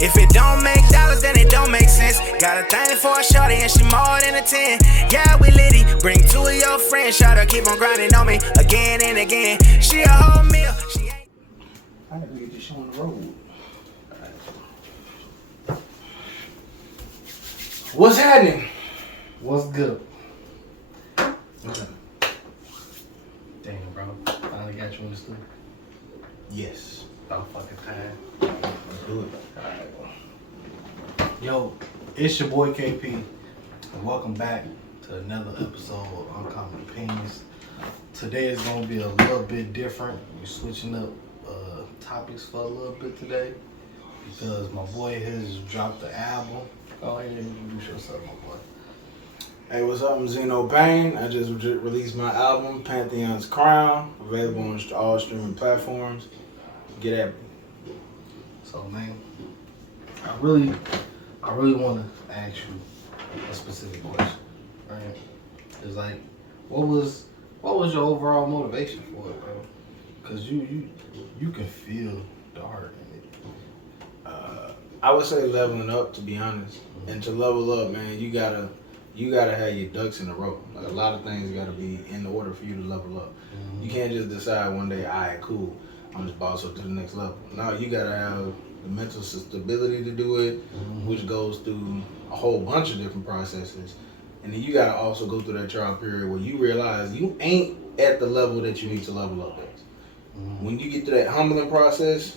If it don't make dollars, then it don't make sense. Got a thing for a shorty and she more than a 10. Yeah, we litty. Bring two of your friends, shot her, keep on grinding on me again and again. She a whole meal. She ain't. I gotta get this show on the road. What's happening? What's good? What's up? Damn, bro. Finally got you in the studio. Yes. About fucking time. Let's do it. Alright. Yo, it's your boy KP, and welcome back to another episode of Uncommon Opinions. Today is gonna be a little bit different. We're switching up topics for a little bit today because my boy has dropped the album. Go ahead and introduce yourself, my boy. Hey, what's up? I'm Xeno Pain. I just released my album, Pantheon's Crown, available on all streaming platforms. Get at me. So, man, I really want to ask you a specific question, right? It's like, what was your overall motivation for it, bro? Cause you can feel the heart in it. I would say leveling up, to be honest. Mm-hmm. And to level up, man, you gotta have your ducks in a row. Like a lot of things gotta be in order for you to level up. Mm-hmm. You can't just decide one day, alright, cool, I'm just boss up to the next level. No, you gotta have the mental stability to do it, mm-hmm. which goes through a whole bunch of different processes. And then you gotta also go through that trial period where you realize you ain't at the level that you need to level up at. Mm-hmm. When you get to that humbling process,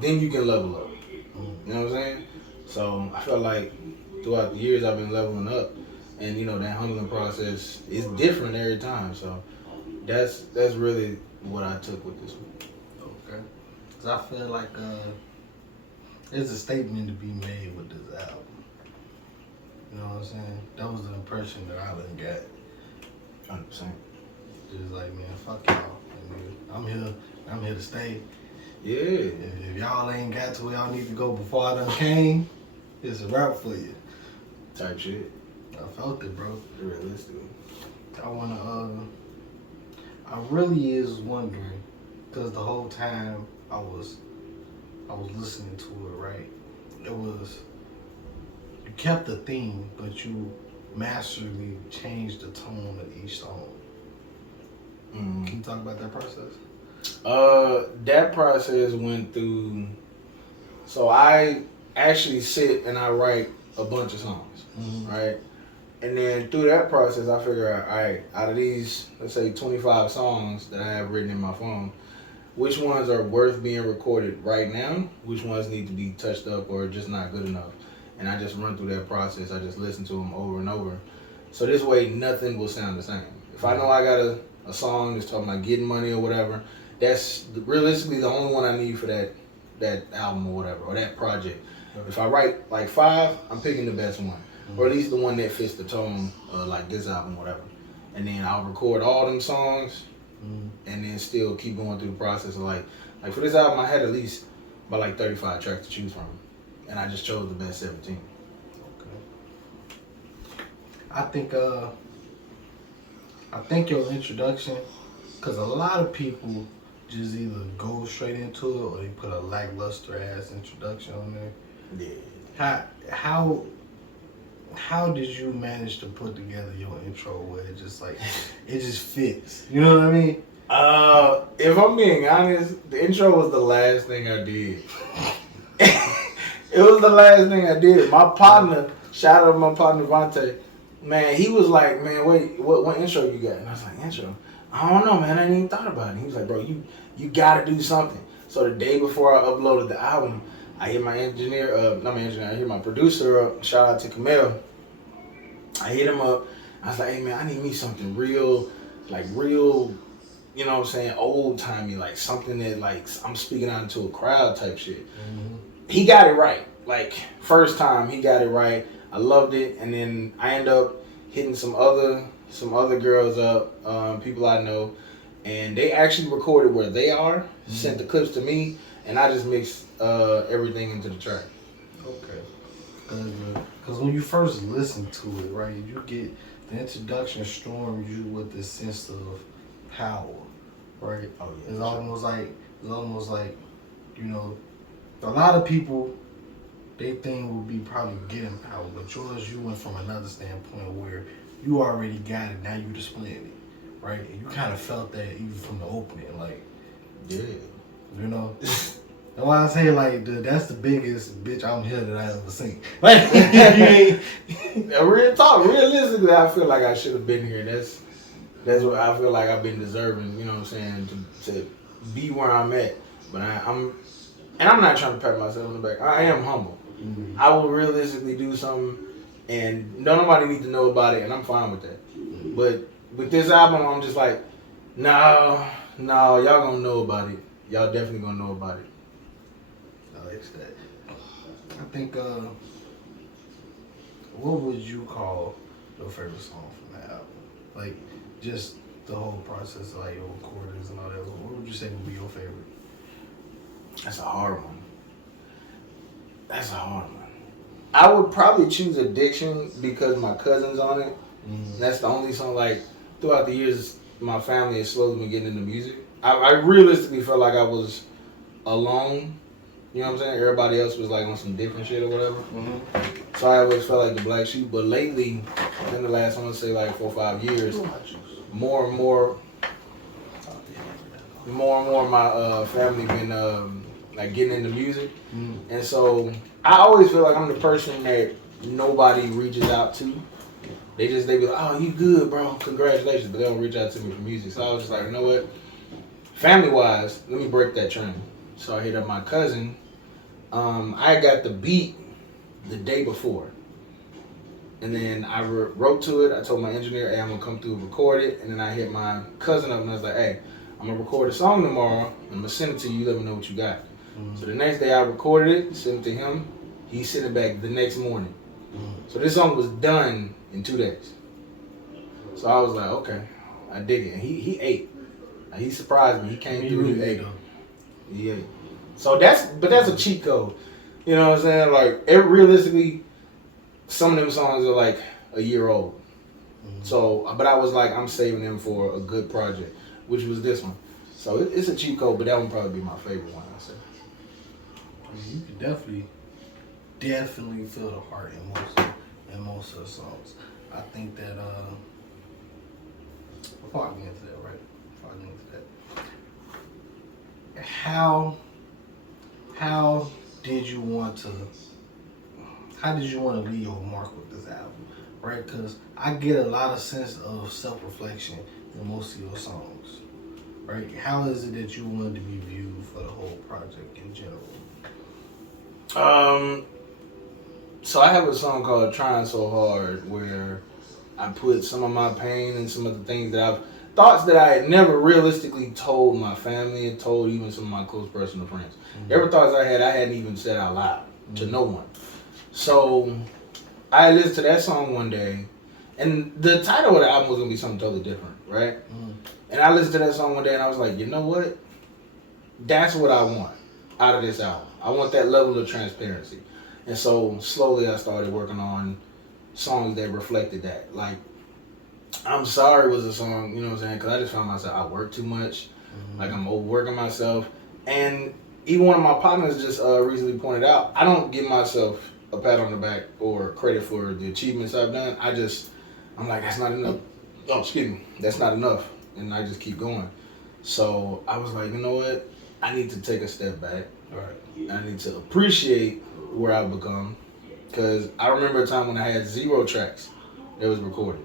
then you can level up. Mm-hmm. You know what I'm saying? So I feel like throughout the years I've been leveling up, and you know that humbling process is different every time. So that's really what I took with this one. Okay. Cause I feel like there's a statement to be made with this album. You know what I'm saying? That was the impression that I done got. 100%. Just like, man, fuck y'all. I'm here to stay. Yeah. If y'all ain't got to where y'all need to go before I done came, it's a wrap for you. Type shit. I felt it, bro. Realistic. I really is wondering, cause the whole time I was listening to it, right? It was, you kept the theme, but you masterfully changed the tone of each song. Mm. Can you talk about that process? That process went through. So I actually sit and I write a bunch of songs, mm-hmm. right? And then through that process, I figure out, all right, out of these, let's say 25 songs that I have written in my phone, which ones are worth being recorded right now? Which ones need to be touched up or just not good enough? And I just run through that process. I just listen to them over and over. So this way, nothing will sound the same. If I know I got a song that's talking about getting money or whatever, that's realistically the only one I need for that album or whatever, or that project. Okay. If I write like 5, I'm picking the best one. Mm-hmm. Or at least the one that fits the tone, like this album, whatever. And then I'll record all them songs, mm-hmm. and then still keep going through the process of like for this album, I had at least about like 35 tracks to choose from. And I just chose the best 17. Okay. I think your introduction, because a lot of people just either go straight into it or they put a lackluster ass introduction on there. Yeah. How did you manage to put together your intro where it just like it just fits? You know what I mean? If I'm being honest, the intro was the last thing I did. It was the last thing I did. My partner, shout out to my partner Vontae, man, he was like, man, wait, what intro you got? And I was like, intro? I don't know, man. I ain't even thought about it. He was like, bro, you gotta do something. So the day before I uploaded the album, I hit my engineer, I hit my producer up. Shout out to Camille. I hit him up. I was like, hey, man, I need me something real, you know what I'm saying, old timey, like something that like I'm speaking out into a crowd type shit. Mm-hmm. He got it right. Like first time he got it right. I loved it. And then I end up hitting some other girls up, people I know, and they actually recorded where they are, mm-hmm. sent the clips to me, and I just mixed everything into the track. Okay. Because when you first listen to it, right, you get the introduction storms you with this sense of power, right? Oh, yeah, it's almost like, you know, a lot of people they thing would be probably getting power, but yours, you went from another standpoint where you already got it, now you displaying it, right? And you kind of felt that even from the opening, like, Yeah. you know? That's why I say, like, that's the biggest bitch I'm here that I ever seen. Like, you ain't... Real talk, realistically, I feel like I should have been here. That's what I feel like I've been deserving, you know what I'm saying, to be where I'm at. But I'm not trying to pat myself on the back. I am humble. Mm-hmm. I will realistically do something and nobody need to know about it, and I'm fine with that. Mm-hmm. But with this album, I'm just like, no, y'all gonna know about it. Y'all definitely gonna know about it. I like that. I think, what would you call your favorite song from that album? Like, just the whole process of like your recordings and all that. What would you say would be your favorite? That's a hard one. I would probably choose Addiction because my cousin's on it. Mm-hmm. That's the only song, like, throughout the years, my family has slowly been getting into music. I realistically felt like I was alone. You know what I'm saying? Everybody else was, like, on some different shit or whatever. Mm-hmm. So I always felt like the black sheep. But lately, in the last, I want to say, like, 4 or 5 years, more and more my family been like getting into music, and so I always feel like I'm the person that nobody reaches out to. They be like, "Oh, you good, bro? Congratulations," but they don't reach out to me for music. So I was just like, you know what? Family wise, let me break that trend. So I hit up my cousin. I got the beat the day before, and then I wrote to it. I told my engineer, "Hey, I'm gonna come through and record it," and then I hit my cousin up and I was like, "Hey, I'm gonna record a song tomorrow. I'm gonna send it to you. Let me know what you got." Mm-hmm. So the next day I recorded it, sent it to him. He sent it back the next morning. Mm-hmm. So this song was done in 2 days. So I was like, okay, I dig it. And he ate. He surprised me. He came through. He ate. He ate. So that's a cheat code. You know what I'm saying? Like, realistically, some of them songs are like a year old. Mm-hmm. So, but I was like, I'm saving them for a good project, which was this one. So it's a cheat code, but that one probably be my favorite one, I'd say. You can definitely feel the heart in most of the songs. I think that before I get into that, how did you want to leave your mark with this album, right? Because I get a lot of sense of self-reflection in most of your songs, right? How is it that you wanted to be viewed for the whole project in general? So I have a song called Trying So Hard where I put some of my pain and some of the things thoughts that I had never realistically told my family and told even some of my close personal friends. Mm-hmm. Every thoughts I hadn't even said out loud to no one. So I listened to that song one day, and the title of the album was going to be something totally different, right? Mm-hmm. And I listened to that song one day and I was like, you know what? That's what I want out of this album. I want that level of transparency. And so slowly I started working on songs that reflected that. Like, I'm Sorry was a song, you know what I'm saying? Because I just found myself, I work too much. Mm-hmm. Like, I'm overworking myself. And even one of my partners just recently pointed out, I don't give myself a pat on the back or credit for the achievements I've done. I'm like, that's not enough. Oh, excuse me. That's not enough. And I just keep going. So I was like, you know what? I need to take a step back. Right. I need to appreciate where I've become. Because I remember a time when I had 0 tracks that was recorded.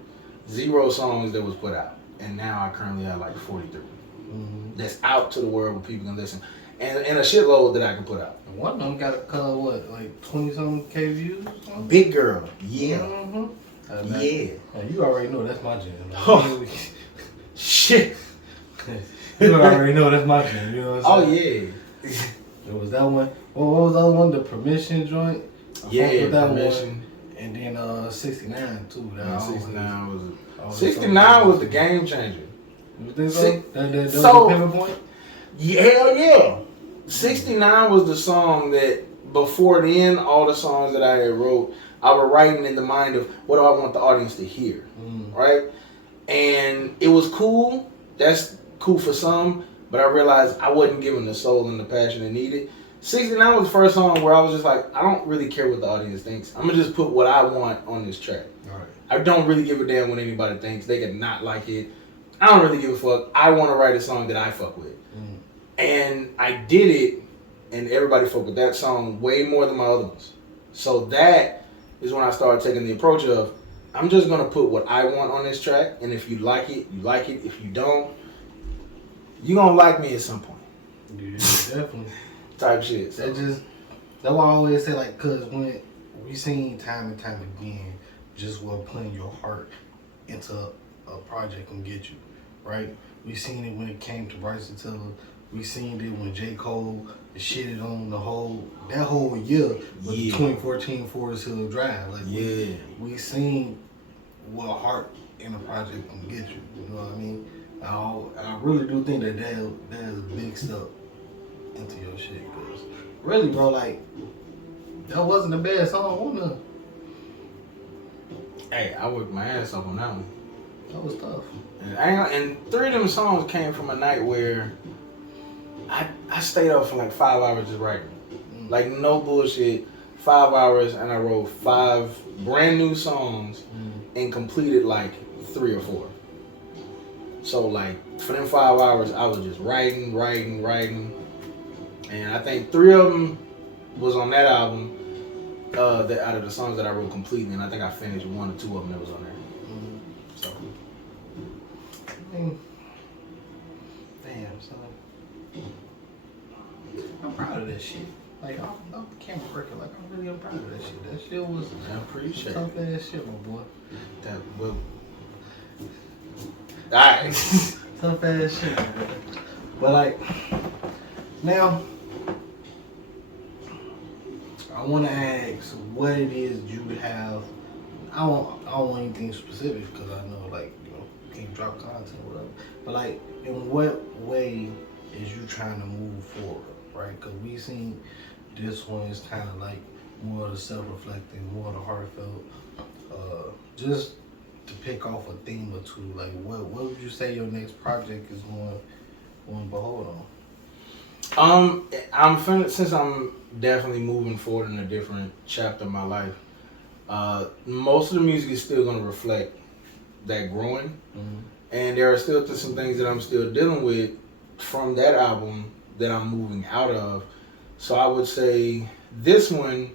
0 songs that was put out. And now I currently have like 43. Mm-hmm. That's out to the world where people can listen. And a shitload that I can put out. And one of them got like 20-something K views? Big Girl. Yeah. Mm-hmm. Yeah. You already know that's my jam. Oh. Shit. You already know that's my jam. You know what I'm saying? Oh, yeah. There was that one. What was the other one? The Permission joint? Yeah, Permission. And then 69 too. 69 was the game changer. You think so? That was so, the pivot point? Yeah, hell yeah. 69 was the song that before then, all the songs that I had wrote, I was writing in the mind of what do I want the audience to hear, right? And it was cool. That's cool for some, but I realized I wasn't giving the soul and the passion it needed. 69 was the first song where I was just like, I don't really care what the audience thinks. I'm gonna just put what I want on this track. Right. I don't really give a damn what anybody thinks. They can not like it. I don't really give a fuck. I want to write a song that I fuck with. And I did it, and everybody fucked with that song way more than my other ones. So that is when I started taking the approach of, I'm just gonna put what I want on this track, and if you like it, you like it. If you don't, you gonna like me at some point. Yeah, definitely. Type shit. So. That's why I always say, like, cause when we seen time and time again, just what putting your heart into a project can get you, right? We seen it when it came to Bryson Tiller. We seen it when J. Cole shitted on that whole year with the 2014 Forest Hill Drive. Like, we seen what heart in a project can get you. You know what I mean? I really do think that is a big step into your shit. Cause really, bro, like, that wasn't a bad song on there. Hey, I worked my ass off on that one. That was tough. And 3 of them songs came from a night where I stayed up for like 5 hours just writing. Like, no bullshit. 5 hours, and I wrote 5 brand new songs and completed like 3 or 4. So like, for them 5 hours, I was just writing. And I think 3 of them was on that album. That out of the songs that I wrote completely, and I think I finished 1 or 2 of them that was on there. So, damn, son. I'm proud of that shit. Like, I'm camera working. Like, I'm really proud of that shit. That shit was tough ass shit, my boy. That will. Alright. Tough ass shit, man. But like, now, I want to ask what it is you have. I don't want anything specific because I know, like, you know, you can't drop content or whatever. But like, in what way is you trying to move forward, right? Because we seen this one is kind of like more of the self-reflecting, more of the heartfelt. Just to pick off a theme or two, like what would you say your next project is going to behold on? Since I'm definitely moving forward in a different chapter of my life, most of the music is still going to reflect that growing. And there are still some things that I'm still dealing with from that album that I'm moving out of. So I would say this one,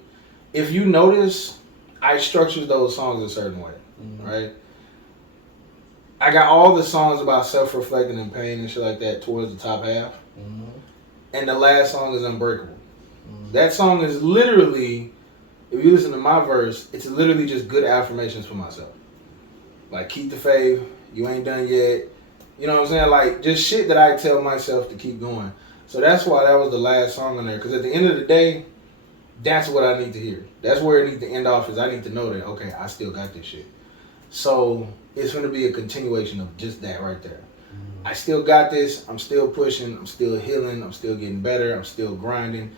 if you notice, I structured those songs a certain way, right? I got all the songs about self-reflecting and pain and shit like that towards the top half. And the last song is Unbreakable. That song is literally, if you listen to my verse, it's literally just good affirmations for myself. Like, keep the faith, you ain't done yet. You know what I'm saying? Like, just shit that I tell myself to keep going. So that's why that was the last song on there. Because at the end of the day, that's what I need to hear. That's where it needs to end off, is I need to know that, okay, I still got this shit. So it's going to be a continuation of just that right there. I still got this. I'm still pushing. I'm still healing. I'm still getting better. I'm still grinding.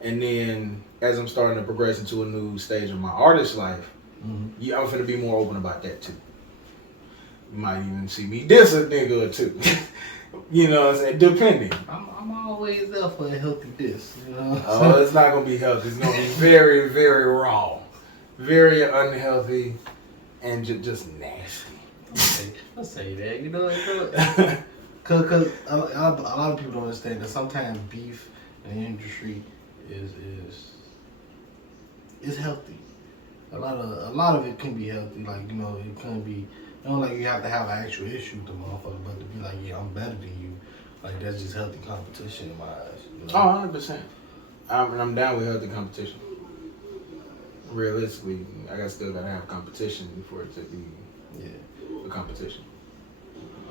And then as I'm starting to progress into a new stage of my artist life, I'm going to be more open about that too. You might even see me diss a nigga or two. You know what I'm saying? Depending. I'm always there for a healthy diss. You know? Oh, it's not going to be healthy. It's going to be very, very raw. Very unhealthy and just nasty. I'll say that. You know, because a lot of people don't understand that sometimes beef in the industry is healthy. A lot of it can be healthy. Like, you know, it can be. You know, like, you have to have an actual issue with the motherfucker, but to be like, yeah, I'm better than you, like, that's just healthy competition in my eyes. You know? Oh, 100%. I'm down with healthy competition. Realistically, still gotta have competition before it to be a competition.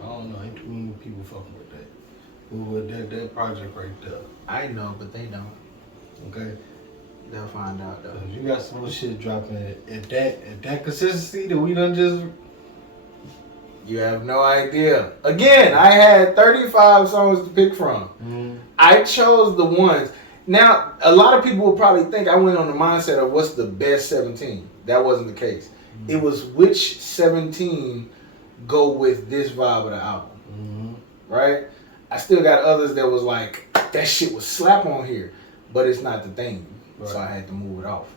I don't know, ain't too many people fucking with that. With that project right there. I know, but they don't. Okay? They'll find out though. You got some little shit dropping at that consistency that we done just. You have no idea. Again, I had 35 songs to pick from. I chose the ones. Now, a lot of people will probably think I went on the mindset of what's the best 17. That wasn't the case. It was which 17 go with this vibe of the album. Right? I still got others that was like, that shit was slap on here. but it's not the thing. Right. So I had to move it off.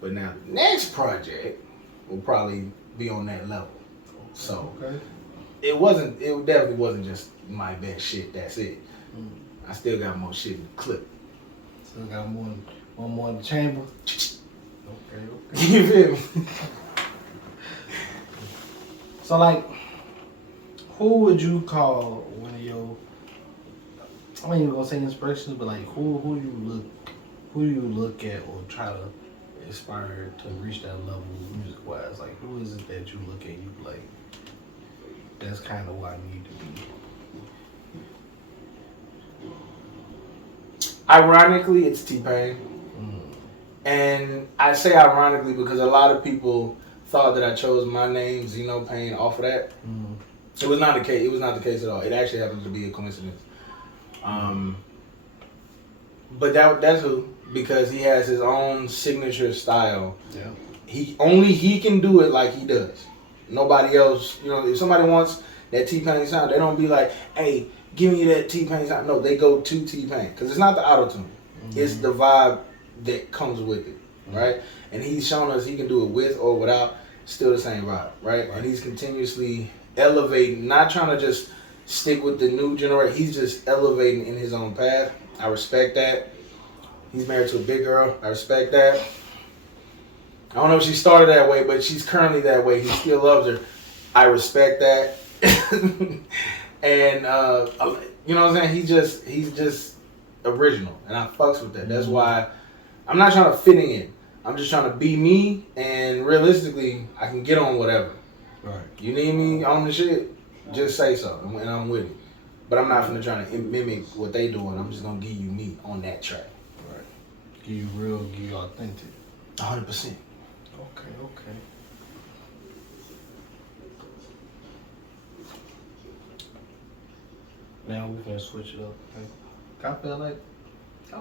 But now the next project will probably be on that level. So Okay. it definitely wasn't just my best shit, that's it. I still got more shit in the clip. Still got one more in the chamber. Okay. You feel me? So like, who would you call one of your, I ain't even gonna say inspirations, but like who you look at or try to aspire to reach that level music wise? Like who is it that you look at, you be like, that's kind of what I need to be? Ironically, it's T-Pain. And I say ironically because a lot of people thought that I chose my name, Xeno Pain, off of that. It was not the case. It was not the case at all. It actually happened to be a coincidence. But that's who, because he has his own signature style. Yeah. He can do it like he does. Nobody else, if somebody wants that T-Pain sound, they don't be like, hey, give me that T-Pain sound. No, they go to T-Pain. Because it's not the auto-tune. It's the vibe that comes with it, right? And he's shown us he can do it with or without, still the same vibe, right? And he's continuously elevating, not trying to just stick with the new generation. He's just elevating in his own path. I respect that. He's married to a big girl. I respect that. I don't know if she started that way, but she's currently that way. He still loves her. I respect that. And you know what I'm saying? He's just original, and I fucks with that. That's why I'm not trying to fit in. I'm just trying to be me, and realistically, I can get on whatever. Right. You need me on the shit? Just say so, and I'm with it. But I'm not finna try to mimic what they doing. I'm just gonna give you me on that track. Right. Give you real, give you authentic. 100%. Okay. Now we can switch it up. Okay? I feel like I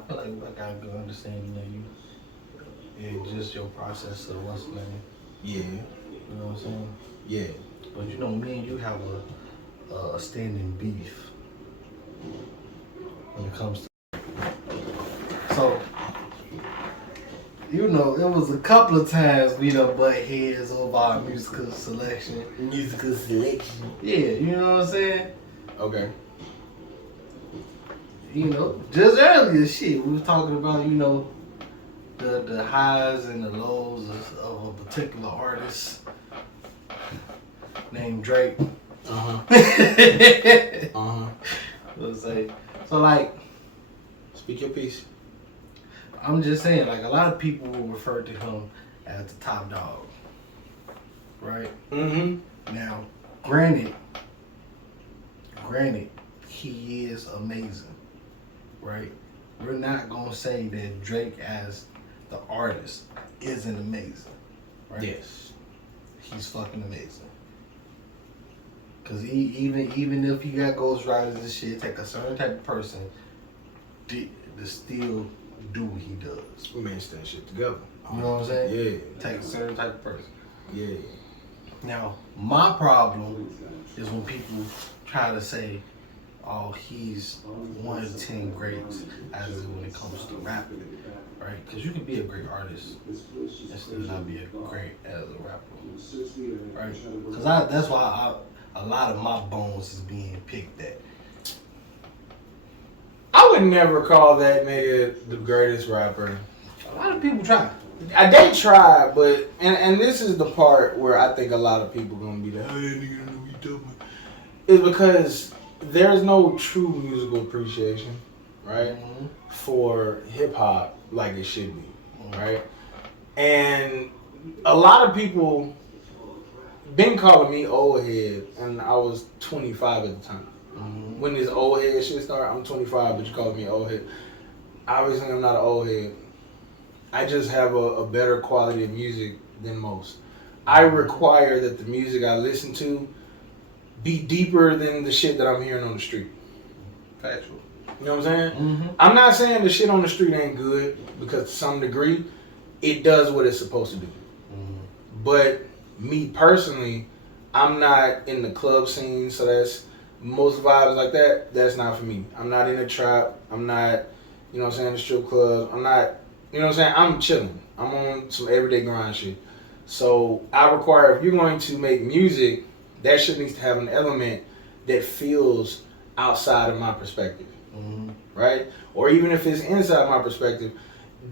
got a good understanding of you. And just your process of what's name. Yeah. You know what I'm saying? Yeah. But me and you have a standing beef when it comes to. So, it was a couple of times we done butt heads over our musical selection. Yeah, you know what I'm saying? Okay. Just earlier, shit, we was talking about, the highs and the lows of a particular artist named Drake. Let's say. So, like, Speak your piece. I'm just saying, like, a lot of people will refer to him as the top dog. Right? Now, granted, he is amazing. Right? We're not going to say that Drake as the artist isn't amazing. Right? Yes. He's fucking amazing. Because even if he got ghostwriters and shit, take a certain type of person to still do what he does. We managed that shit together. You know what I'm saying? Yeah. Take a certain type of person. Yeah. Now, my problem is when people try to say, oh, he's one of the 10 greats as when it comes to rapping, right? Because you can be a great artist and still not be a great as a rapper, right? Because that's why a lot of my bones is being picked at. I would never call that nigga the greatest rapper. A lot of people try. They try, but and this is the part where I think a lot of people gonna be like, "Hey, nigga, know what you doing?" Is because there's no true musical appreciation, right, for hip hop like it should be, right? And a lot of people been calling me old head, and I was 25 at the time. When this old head shit started, I'm 25, but you calling me old head. Obviously, I'm not an old head. I just have a better quality of music than most. I require that the music I listen to be deeper than the shit that I'm hearing on the street. Factual. You know what I'm saying? I'm not saying the shit on the street ain't good, because to some degree, it does what it's supposed to do. But me personally, I'm not in the club scene, so that's most vibes like that. That's not for me. I'm not in the trap. I'm not You know what I'm saying? The strip club. I'm not. You know what I'm saying? I'm chilling. I'm on some everyday grind shit. So I require, if you're going to make music, that shit needs to have an element that feels outside of my perspective, right? Or even if it's inside my perspective,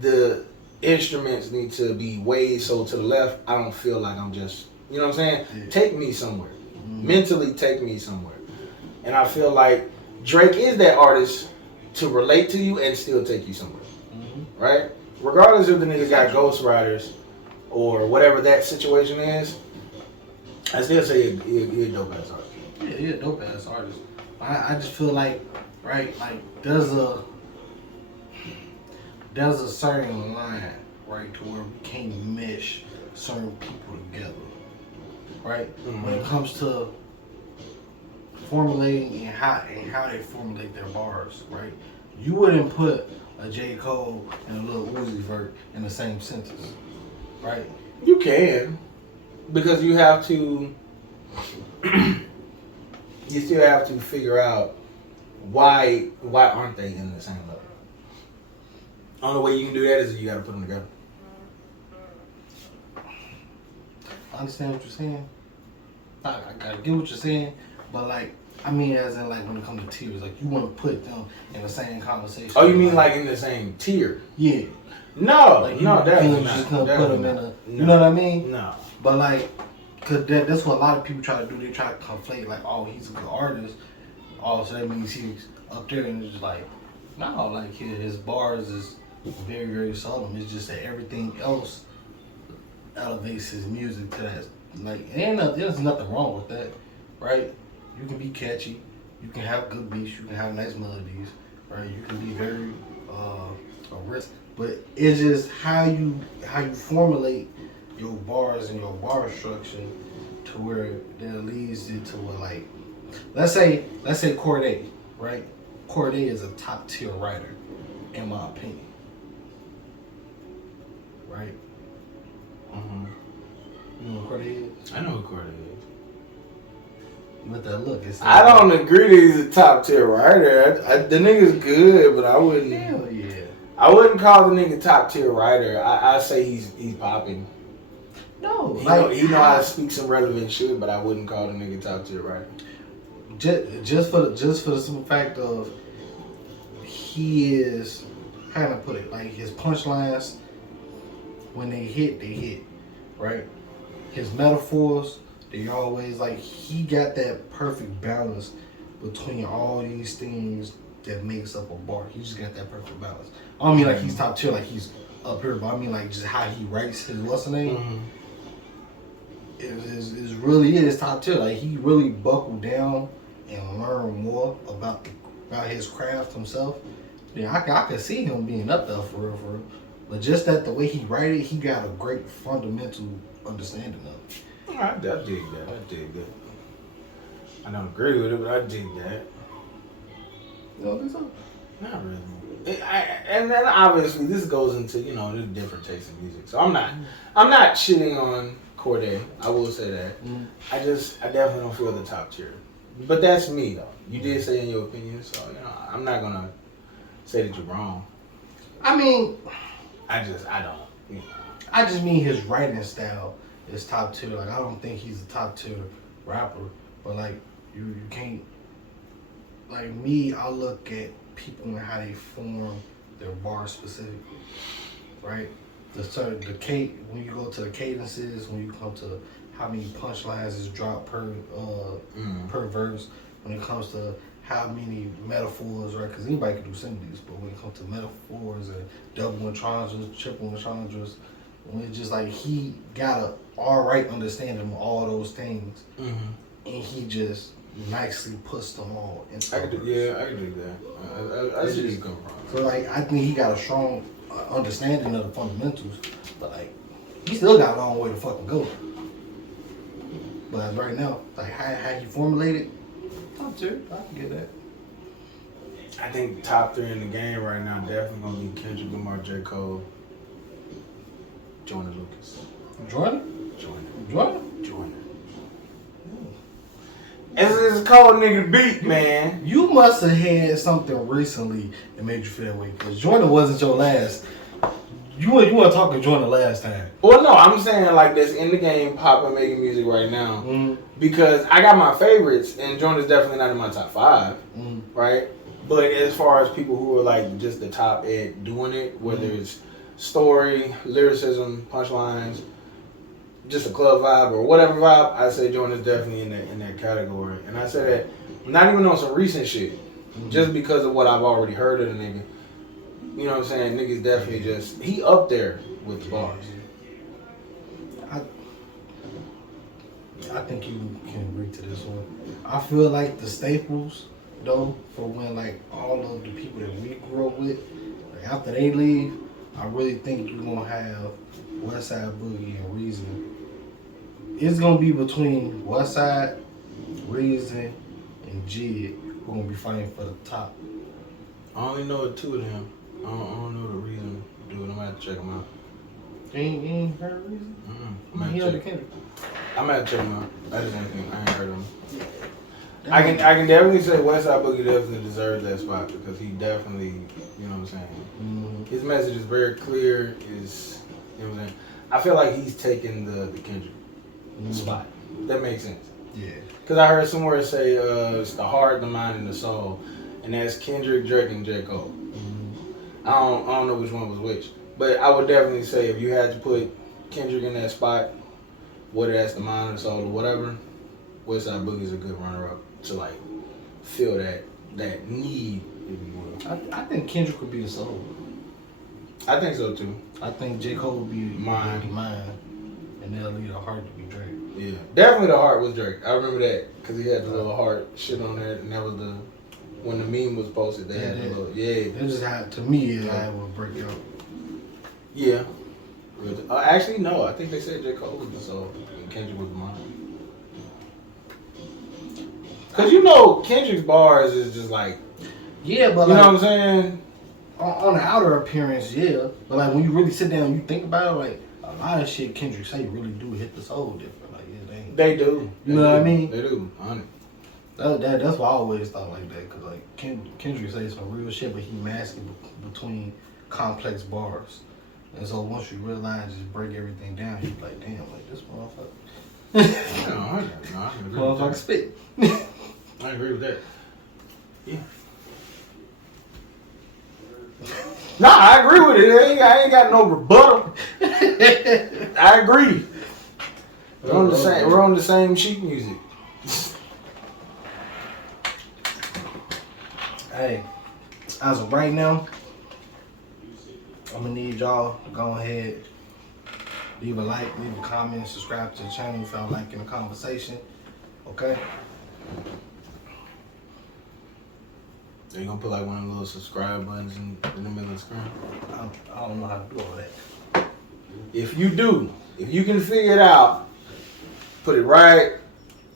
the instruments need to be way so to the left. I don't feel like I'm just, you know what I'm saying? Yeah. Take me somewhere. Mentally take me somewhere. And I feel like Drake is that artist to relate to you and still take you somewhere, right? Regardless if the nigga got ghostwriters or whatever that situation is, I still say he a dope ass artist. Yeah, he a dope ass artist. I just feel like, right, like there's a certain line, right, to where we can't mesh certain people together, right? When it comes to formulating and how they formulate their bars, right? You wouldn't put a J. Cole and a Lil Uzi Vert in the same sentence, right? You can, because you have to. You still have to figure out why aren't they in the same level. Only way you can do that is you got to put them together. I understand what you're saying. I gotta get what you're saying, but like, I mean, as in like when it comes to tiers, like you want to put them in the same conversation. Oh, you mean like in the same tier? Yeah. No, like no, definitely not. Just gonna put them in a, you know what I mean? No. But like, cause that's what a lot of people try to do. They try to conflate like, oh, he's a good artist. Oh, so that means he's up there, and it's just like, no, like his bars is very, very solemn. It's just that everything else elevates his music to that. Like, there's nothing wrong with that, right? You can be catchy, you can have good beats, you can have nice melodies, right? You can be very rich, but it's just how you formulate your bars and your bar structure to where that leads you to what, like, let's say Cordae, right? Cordae is a top tier writer, in my opinion, right? You know what Cordae is? I know who Cordae is. With that look, I don't agree that he's a top tier writer. The nigga's good, but I wouldn't. Hell yeah. I wouldn't call the nigga top tier writer. I say he's popping. No, He know how to speak some relevant shit, but I wouldn't call the nigga top tier writer. Just for the simple fact of he is, how can I put it? Like his punchlines, when they hit, right? His metaphors, they always like, he got that perfect balance between all these things that makes up a bar. He just got that perfect balance. I don't mean like he's top tier, like he's up here, but I mean like just how he writes his what's the name. It really is top tier. Like he really buckled down and learned more about his craft himself. Yeah, I could see him being up there for real. But just that the way he write it, he got a great fundamental understanding of it. I dig that. I don't agree with it, but I dig that. You don't think so? Not really. And then obviously this goes into, the different tastes in music. So I'm not shitting on Cordae. I will say that. I definitely don't feel the top tier. But that's me though. You did say in your opinion, so I'm not gonna say that you're wrong. I mean, I don't. I just mean his writing style is top tier. Like I don't think he's a top tier rapper, but like you can't. Like me, I look at people and how they form their bars specifically, right? When you go to the cadences, when you come to how many punchlines is dropped per verse, when it comes to how many metaphors, right? Because anybody can do similes, but when it comes to metaphors and double entendres, triple entendres, when it's just like he got a alright understanding of all those things, and he just nicely puts them all into. I can do that. I see where you come from. So like, I think he got a strong understanding of the fundamentals, but like, he still got a long way to fucking go. But as right now, like how he formulated, top tier, I can get that. I think top 3 in the game right now definitely gonna be Kendrick Lamar, J. Cole, Joyner Lucas. Jordan? It's a cold nigga beat, man. You must have had something recently that made you feel that way. Because Jordan wasn't your last. You weren't talking Jordan last time. Well, no, I'm saying like this in the game, popping, making music right now. Because I got my favorites, and Jordan's definitely not in my top 5, right? But as far as people who are like just the top at doing it, whether it's story, lyricism, punchlines, just a club vibe or whatever vibe, I say Jordan is definitely in that category. And I say that not even on some recent shit, just because of what I've already heard of the nigga. You know what I'm saying? Niggas definitely just he up there with the bars. I think you can agree to this one. I feel like the staples, though, for when like all of the people that we grew up with, like, after they leave, I really think you're gonna have Westside Boogie and Reason. It's gonna be between Westside, Reason, and Jid who gonna be fighting for the top. I only know 2 of them. I don't know the reason, dude. I'm gonna have to check them out. You ain't heard Reason? I'm gonna have to check them out. I just ain't heard of them. I can definitely say Westside Boogie definitely deserves that spot because he definitely, you know what I'm saying. His message is very clear. Is you know what I'm saying. I feel like he's taking the Kendrick spot. That makes sense. Yeah. Because I heard somewhere say it's the heart, the mind, and the soul, and that's Kendrick, Drake, and J. Cole. I don't know which one was which, but I would definitely say if you had to put Kendrick in that spot, whether that's the mind or the soul or whatever, Westside Boogie is a good runner-up to like fill that need, if you will. I think Kendrick would be the soul. I think so too. I think J. Cole would be mine, and they'll leave the heart to be Drake. Yeah, definitely the heart was Drake. I remember that because he had the little heart shit on there, and that was when the meme was posted. They had the little It just had to me. It would break out. Yeah. Actually, no. I think they said J. Cole was the soul and Kendrick was the mind. Cause you know Kendrick's bars is just like. Yeah, but you know what I'm saying. On the outer appearance, yeah. But like when you really sit down and you think about it, like a lot of shit Kendrick say really do hit the soul different. Like they do. You know what I mean? They do. That's why I always thought like that. Cause like Kendrick say some real shit, but he masking between complex bars. And so once you realize, just break everything down, you be like, damn, like this motherfucker. Motherfucker spit. I agree with that. Yeah. Nah, I agree with it. I ain't got no rebuttal. I agree. We're on the same sheet music. Hey, as of right now, I'm gonna need y'all to go ahead, leave a like, leave a comment, subscribe to the channel if y'all liking the conversation. Okay? Are you gonna put like one of the little subscribe buttons in the middle of the screen? I don't know how to do all that. If you can figure it out, put it right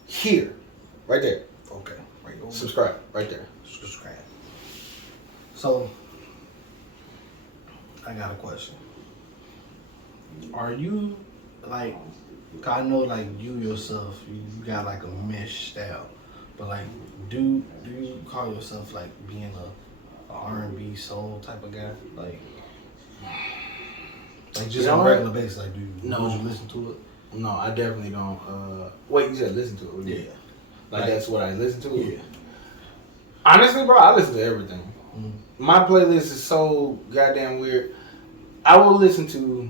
here. Right there. Okay. Right over. Subscribe. Right there. Subscribe. So, I got a question. Are you, like, I know, like, you yourself, you got, like, a mesh style. But, like, do you call yourself, like, being a R&B soul type of guy? Like just on a regular basis, like, do you listen to it? No, I definitely don't. Wait, you said listen to it? Yeah. Like that's what I listen to? Yeah. Honestly, bro, I listen to everything. My playlist is so goddamn weird. I will listen to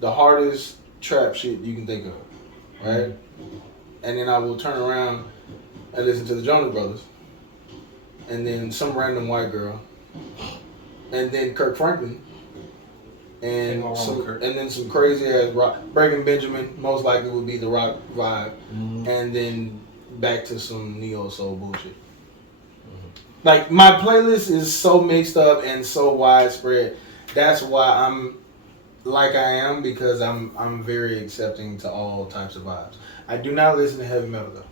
the hardest trap shit you can think of, right? And then I will turn around and listen to the Jonas Brothers, and then some random white girl, and then Kirk Franklin, and then some crazy ass rock. Breaking Benjamin most likely would be the rock vibe, and then back to some neo soul bullshit. Like my playlist is so mixed up and so widespread. That's why I'm like I am, because I'm very accepting to all types of vibes. I do not listen to heavy metal though.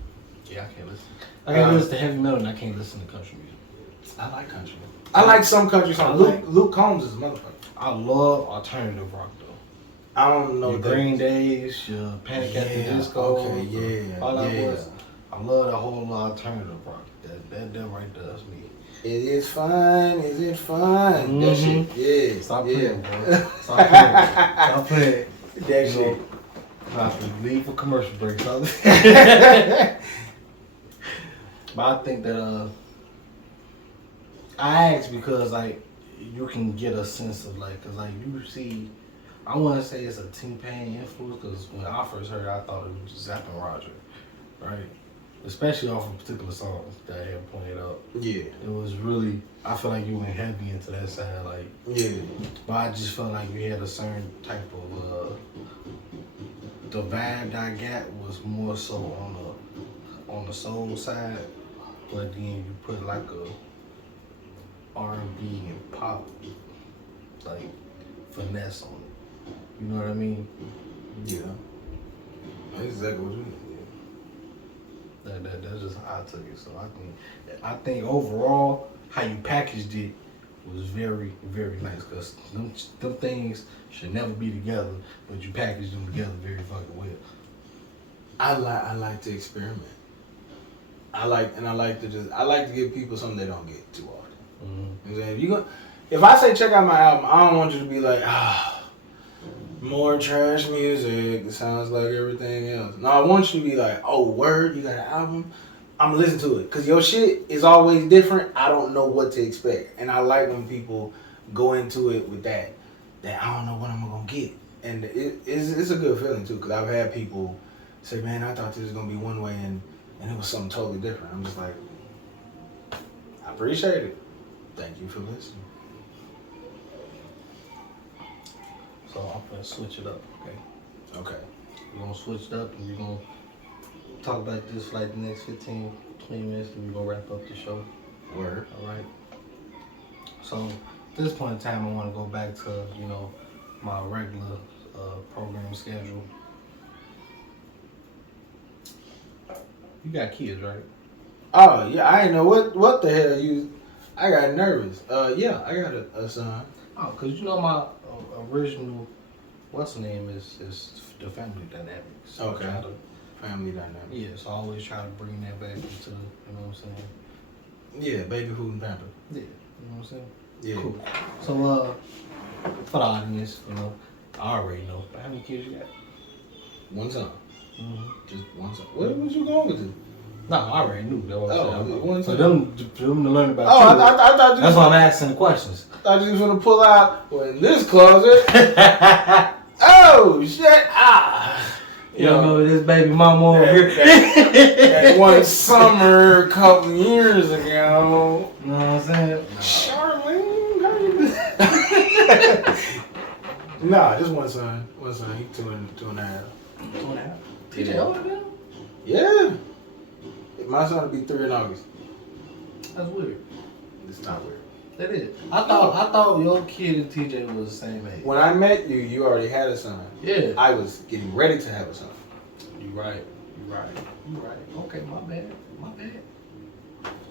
Yeah, I can't listen. I can't listen to heavy metal and I can't listen to country music. I like country. I like some country songs. Luke Combs is a motherfucker. I love alternative rock though. I don't know your Green Days, your Panic at the Disco. Okay, yeah. All that was. I love that whole alternative rock. That right there, that's me. It is fun. Is it fun? That shit. Yeah. Stop yeah. playing, bro. Stop playing. Stop playing. That shit. I have to leave for commercial break. But I think that I asked because like you can get a sense of like, cause like you see, I want to say it's a T-Pain influence because when I first heard it, I thought it was Zapp and Roger, right? Especially off of particular songs that I had pointed out. Yeah. It was really, I feel like you went heavy into that side, like. Yeah. But I just felt like we had a certain type of the vibe that I got was more so on the soul side, but then you put like a R&B and pop like finesse on it. You know what I mean? Yeah. That's exactly what you mean. That's just how I took it. So I think overall how you packaged it was very, very nice because them things should never be together, but you package them together very fucking well. I like to experiment. I like to give people something they don't get too often. Mm-hmm. You know, if I say check out my album, I don't want you to be like, more trash music. It sounds like everything else. No, I want you to be like, oh, word, you got an album? I'm gonna listen to it. Because your shit is always different. I don't know what to expect. And I like when people go into it with that I don't know what I'm gonna get. And it's a good feeling too. Because I've had people say, man, I thought this was gonna be one way and it was something totally different. I'm just like, I appreciate it. Thank you for listening. So I'm gonna switch it up, okay? Okay. We're gonna switch it up and we're gonna talk about this for like the next 15, 20 minutes and we're gonna wrap up the show. Word. Alright. So at this point in time I wanna go back to, you know, my regular program schedule. You got kids, right? Oh yeah, I didn't know what the hell you. I got nervous. Yeah, I got a son. Oh, cause you know my original, what's the name is the family dynamics. So Okay. Family dynamic. Yeah, so I always try to bring that back into, you know what I'm saying? Yeah, baby food and pamper. Yeah, you know what I'm saying? Yeah. Cool. So for the audience, you know, I already know. But how many kids you got? One son. Mm-hmm. Just one son. What was you going to? No, I already knew. That's what I said. One For son. them to learn about Oh, you. I thought you. That's why I'm asking the questions. Thought you was gonna pull out. Well, in this closet. Oh shit! You remember this baby mama over here? That one summer a couple years ago. You know what I'm saying? Charlene, how you doing? Nah, just one son. One son. He's 2.5. 2.5. TJ older than him? Yeah. My son will be 3 in August. That's weird. It's not weird. That is. I thought your kid and TJ was the same age. When I met you, you already had a son. Yeah. I was getting ready to have a son. You right. Okay, my bad.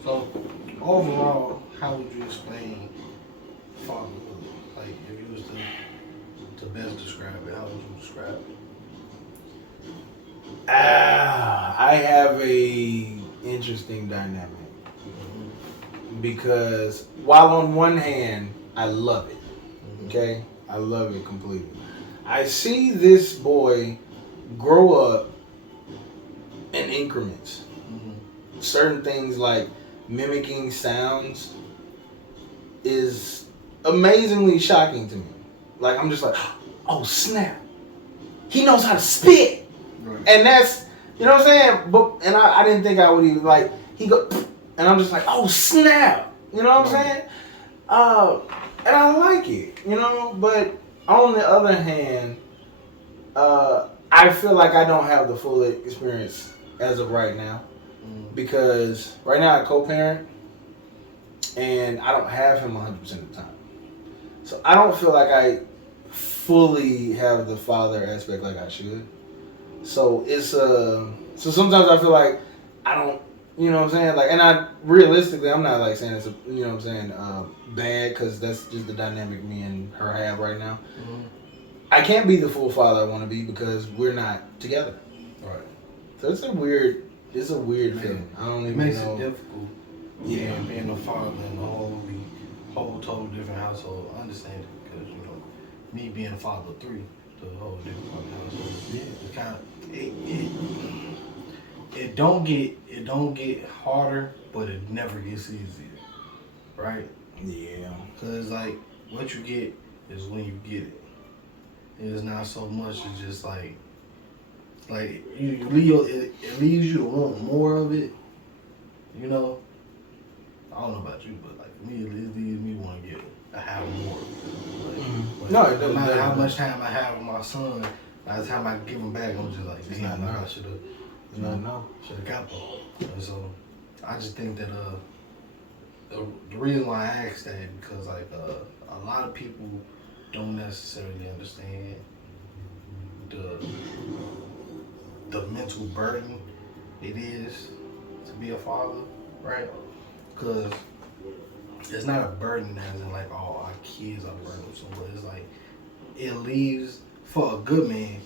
So, overall, how would you explain fatherhood? Like, if you was to best describe it, how would you describe it? I have a interesting dynamic. Because while on one hand, I love it. Okay? I love it completely. I see this boy grow up in increments. Certain things like mimicking sounds is amazingly shocking to me. Like, I'm just like, oh snap. He knows how to spit. Right. And that's, you know what I'm saying? But I didn't think I would even like, he go, and I'm just like, oh snap. You know what I'm saying? And I like it, you know, but on the other hand, I feel like I don't have the full experience as of right now. Because right now I co-parent and I don't have him 100% of the time. So I don't feel like I fully have the father aspect like I should. So it's so sometimes I feel like I don't, you know what I'm saying? Like, and I'm not like saying it's a, you know what I'm saying, bad, because that's just the dynamic me and her have right now. I can't be the full father I want to be because we're not together. Right. So it's a weird It's a weird feeling. I don't even It makes know. it difficult. Yeah. Being a father in a whole total different household. I understand it because me being a father of 3, the whole different fucking household. Yeah. It kind of it don't get harder, but it never gets easier, right? Yeah. Cause like what you get is when you get it. It's not so much as just like you leave it leaves you to want more of it. I don't know about you, but like for me, it leaves me want to have more. No, it no doesn't. matter how much time I have with my son, by the time I give him back, I'm just like, It's damn, not like, enough. I should have, No. should have got them. And so I just think that the reason why I asked that because like a lot of people don't necessarily understand the mental burden it is to be a father, right? Because it's not a burden as in like, oh, our kids are burdensome, but it's like it leaves for a good man.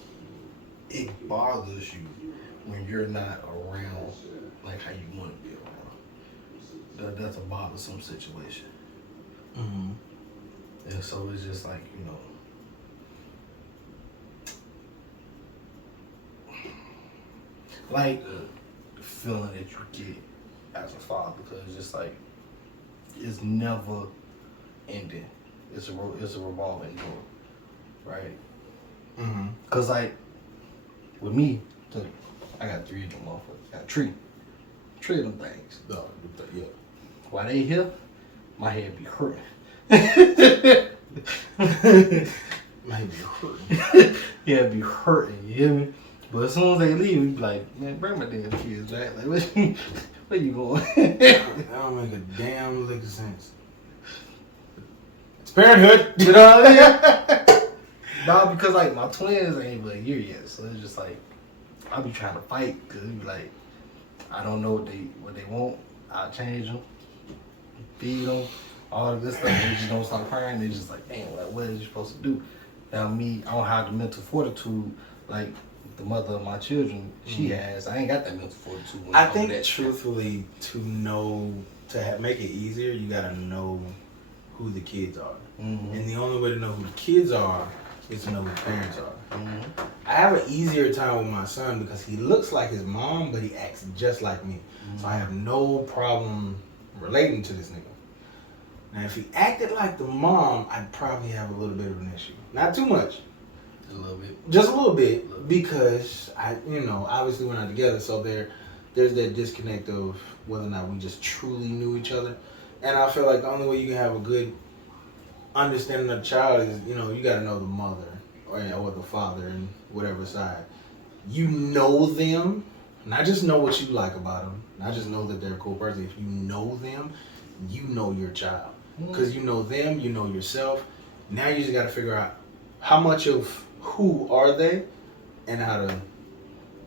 It bothers you when you're not around like how you want to be around. That's a bothersome situation. Mm-hmm. And so it's just like, like the feeling that you get as a father, because it's just like, it's never ending. It's a revolving door, right? Mm-hmm. Cause like with me, I got 3 of them motherfuckers. I got 3 of them things. No, yeah. While they here, my head be hurting. Might be hurting. Yeah, it be hurting, you hear me? But as soon as they leave, we be like, man, bring my damn kids back. Like, where you going? That don't make a damn lick of sense. It's parenthood. You know what I mean? No, because like my twins ain't but a year yet, so it's just like I be trying to fight because it be like I don't know what they want. I'll change them, feed them, all of this stuff. They just don't stop crying. They just like, damn, like what is you supposed to do? Now me, I don't have the mental fortitude like the mother of my children she has. I ain't got that mental fortitude. When I think that truthfully, to make it easier, you gotta know who the kids are, and the only way to know who the kids are is to know who the parents are. I have an easier time with my son because he looks like his mom, but he acts just like me. So I have no problem relating to this nigga. Now, if he acted like the mom, I'd probably have a little bit of an issue. Not too much. a little bit. Just a little bit, because obviously we're not together, so there's that disconnect of whether or not we just truly knew each other. And I feel like the only way you can have a good understanding of the child is, you got to know the mother or the father and whatever side. You know them, not just know what you like about them, not just know that they're a cool person. If you know them, you know your child. Because you know them, you know yourself. Now you just got to figure out how much of who are they and how to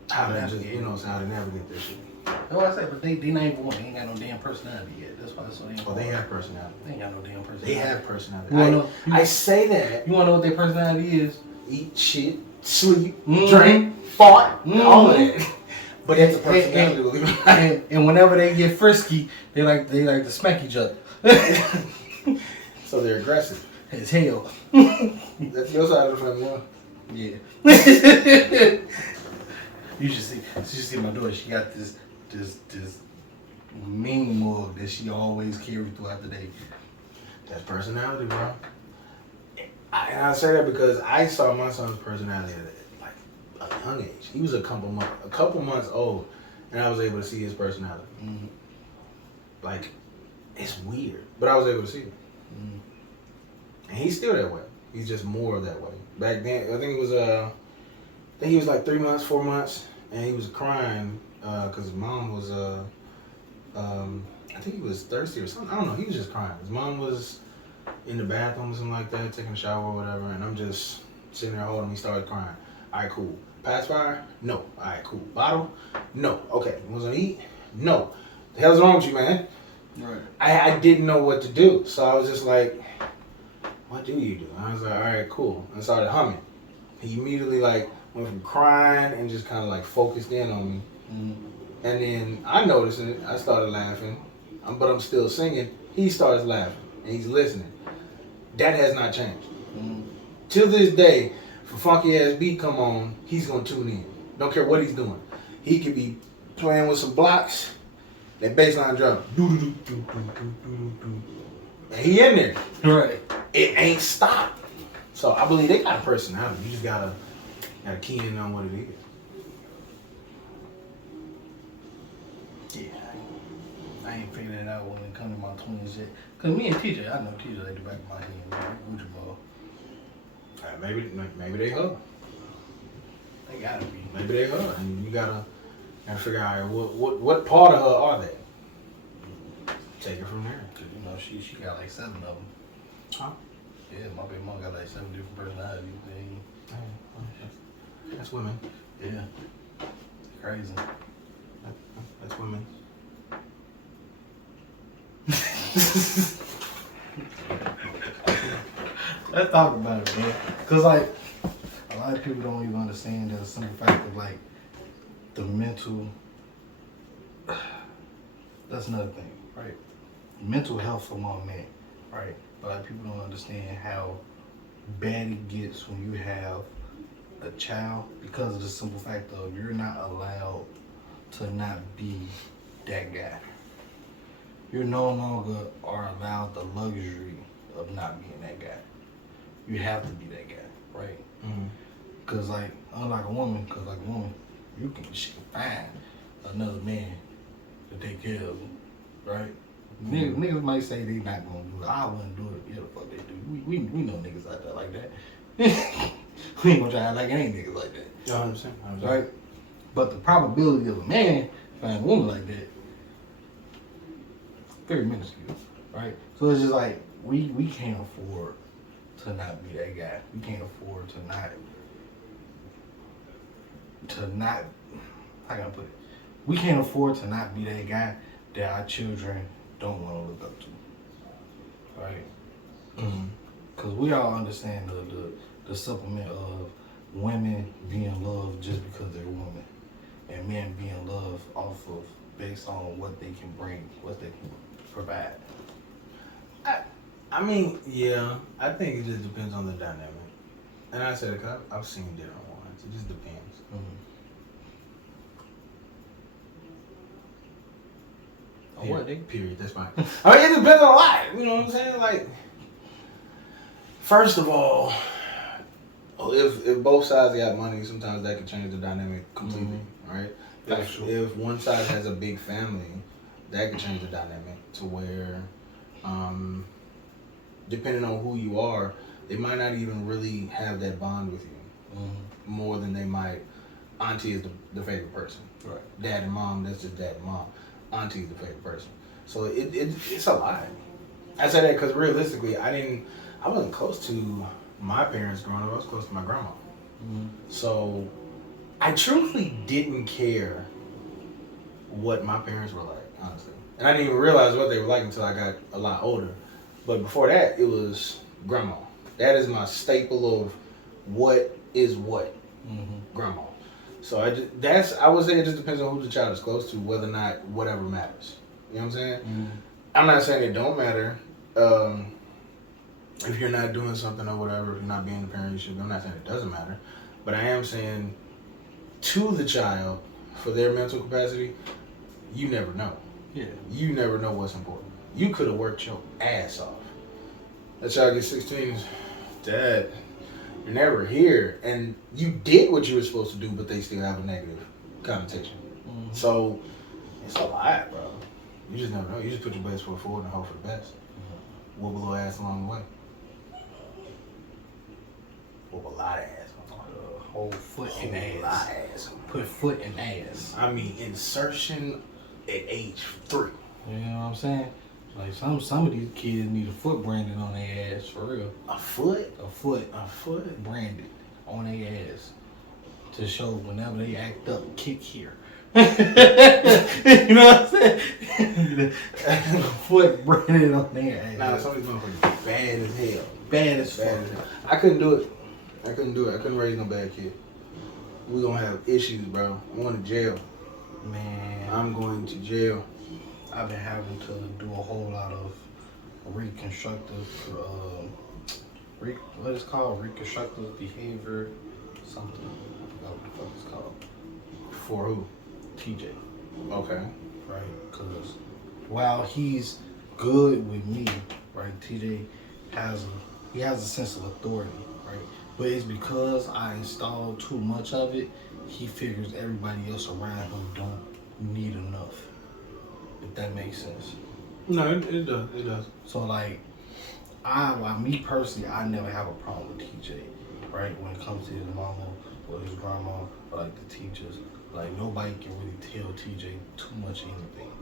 navigate this shit. That's what I say, but they not even one. They ain't got no damn personality yet. That's why they ain't. Oh, they have personality. They ain't got no damn personality. They have personality. I say that. You wanna know what their personality is? Eat shit, sleep, drink, fart, all of that. But it's a personality. And whenever they get frisky, they like to smack each other. So they're aggressive. As hell. That's your side of the family, huh? Yeah. You should see my daughter. She got this mean mug that she always carries throughout the day. That's personality, bro. I say that because I saw my son's personality at like a young age. He was a couple months old, and I was able to see his personality. Like, it's weird, but I was able to see it. And he's still that way. He's just more that way. Back then, I think he was like 3 months, 4 months, and he was crying because his mom was, I think he was thirsty or something. I don't know. He was just crying. His mom was in the bathroom or something like that, taking a shower or whatever, and I'm just sitting there holding him. He started crying. All right, cool. Pacifier? No. All right, cool. Bottle? No. Okay. You want to eat? No. The hell's wrong with you, man? Right. I didn't know what to do, so I was just like, what do you do? I was like, all right, cool. And started humming. He immediately went from crying and just kind of focused in on me. And then I noticed it. I started laughing, but I'm still singing. He starts laughing, and he's listening. That has not changed. Till this day, if a funky ass beat come on, he's gonna tune in. Don't care what he's doing. He could be playing with some blocks, that bass line drum, and he in there. Right. It ain't stopped. So I believe they got a personality. You just gotta key in on what it is. Yeah. I ain't figured it out when it comes to my 20s yet. Cause me and TJ, I know TJ like the back of my hand, man. Gucci ball. Maybe they hug. They gotta be. Maybe they hug. And you gotta figure out what part of her are they. Take it from there. Cause you know she got like 7 of them. Huh? Yeah, my baby mom got like 7 different personalities. That's women. Yeah. Crazy. That's women. Let's talk about it, man. Cause like a lot of people don't even understand the simple fact of like the mental. That's another thing, right? Mental health for one man, right? A lot of people don't understand how bad it gets when you have a child because of the simple fact of you're not allowed to not be that guy. You no longer are allowed the luxury of not being that guy. You have to be that guy, right? Cause like, unlike a woman, you can find another man to take care of them, right? Niggas might say they not gonna do it. I wouldn't do it. Yeah, the fuck they do. We know niggas out there like that. We ain't gonna try to act like ain't niggas like that. 100%. Right? But the probability of a man finding a woman like that, very minuscule, right? So it's just like, we can't afford to not be that guy. We can't afford to not, how can I put it? We can't afford to not be that guy that our children don't want to look up to, right? Because we all understand the supplement of women being loved just because they're women, and men being loved off of based on what they can bring, what they can provide. I mean, yeah, I think it just depends on the dynamic. And I said it 'cause I've seen different ones. It just depends. On what, nigga? Period. That's fine. I mean, it depends on a lot. You know what I'm saying? Like, first of all, if both sides got money, sometimes that can change the dynamic completely, right? If one side has a big family, that can change the dynamic to where, depending on who you are, they might not even really have that bond with you more than they might. Auntie is the favorite person. Right. Dad and mom, that's just dad and mom. Auntie is the favorite person. So it's a lot. I say that because realistically, I wasn't close to my parents growing up. I was close to my grandma. So I truthfully didn't care what my parents were like, honestly. And I didn't even realize what they were like until I got a lot older. But before that, it was grandma. That is my staple of what is what, grandma. So I would say it just depends on who the child is close to, whether or not whatever matters. You know what I'm saying? I'm not saying it don't matter. If you're not doing something or whatever, if you're not being the parent you should be, I'm not saying it doesn't matter. But I am saying to the child, for their mental capacity, you never know. Yeah. You never know what's important. You could have worked your ass off. That child gets 16, Dad, you're never here. And you did what you were supposed to do, but they still have a negative connotation. So it's a lot, bro. You just never know. You just put your best foot forward and hope for the best. Whoop a little ass along the way. Whoop a lot of ass along the way. Whole foot in Whole lot ass. of ass. Put foot in ass. I mean, insertion at age 3. You know what I'm saying? Like some of these kids need a foot branded on their ass for real. A foot? A foot Branded. branded on their ass to show whenever they act up, kick here. You know what I'm saying? Foot branded on their ass. Nah, some of these motherfuckers bad as hell. Bad as fuck. Bad as hell. I couldn't do it. I couldn't raise no bad kid. We gonna have issues, bro. I'm going to jail. Man, I'm going to jail. I've been having to do a whole lot of reconstructive, what is it called? Reconstructive behavior, something. I forgot what the fuck it's called. For who? TJ, Okay. right? Because while he's good with me, right, TJ has a sense of authority, right? But it's because I installed too much of it. He figures everybody else around him don't need enough. If that makes sense. No, it does. It does. So like, me personally, I never have a problem with TJ, right? When it comes to his mama or his grandma or like the teachers, like nobody can really tell TJ too much of anything.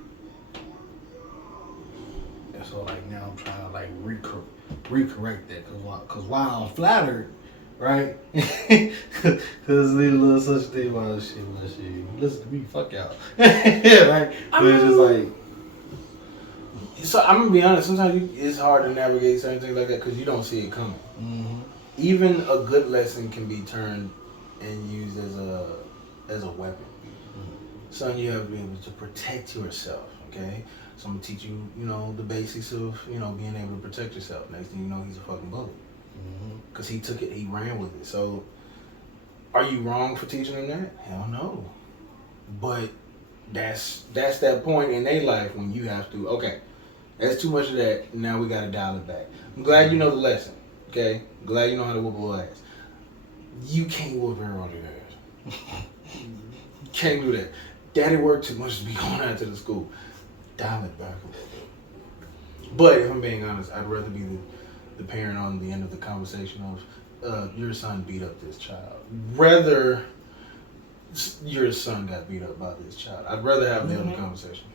And so like now I'm trying to like recorrect that, cause while I'm flattered, right? Cause there's a little such thing about shit, listen to me, fuck y'all, right? But it's just like. So I'm gonna be honest. Sometimes it's hard to navigate certain things like that because you don't see it coming. Mm-hmm. Even a good lesson can be turned and used as a weapon. Son, you have to be able to protect yourself. Okay, so I'm gonna teach you, the basics of being able to protect yourself. Next thing you know, he's a fucking bully because he took it, he ran with it. So, are you wrong for teaching him that? Hell no. But that's that point in their life when you have to. Okay. That's too much of that. Now we gotta dial it back. I'm glad you know the lesson. Okay? Glad you know how to whoop a ass. You can't whoop everybody's ass. You can't do that. Daddy worked too much to be going out to the school. Dial it back a little bit. But if I'm being honest, I'd rather be the parent on the end of the conversation of your son beat up this child. Rather your son got beat up by this child. I'd rather have the other conversation.